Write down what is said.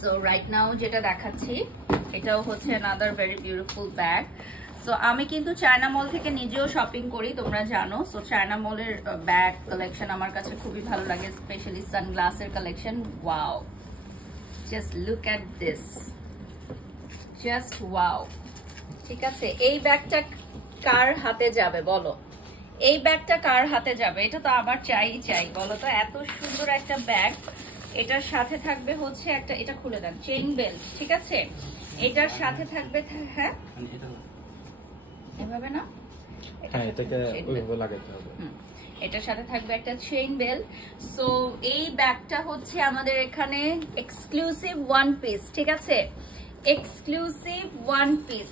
So right now যেটা দেখাচ্ছি এটাও হচ্ছে another very beautiful bag. So আমি কিন্তু চায়না মল থেকে নিজেও শপিং করি, তোমরা জানো। সো চায়না মলের ব্যাগ কালেকশন আমার কাছে খুবই ভালো লাগে, স্পেশালি সানগ্লাসের collection. Wow, just look at this, just wow. ঠিক আছে, এই ব্যাগটা কার হাতে যাবে বলো? এই ব্যাগটা কার হাতে যাবে? এটা তো আমার চাই বলো তো, এত সুন্দর একটা ব্যাগ। এটার সাথে থাকবে হচ্ছে একটা, এটা খুলে দেন, চেইন বেল্ট। ঠিক আছে, এটার সাথে থাকবে, হ্যাঁ এভাবে না, এটার সাথে থাকবে একটা চেইন বেল্ট। সো এই ব্যাগটা হচ্ছে আমাদের এখানে এক্সক্লুসিভ ওয়ান পিস। ঠিক আছে, এক্সক্লুসিভ ওয়ান পিস।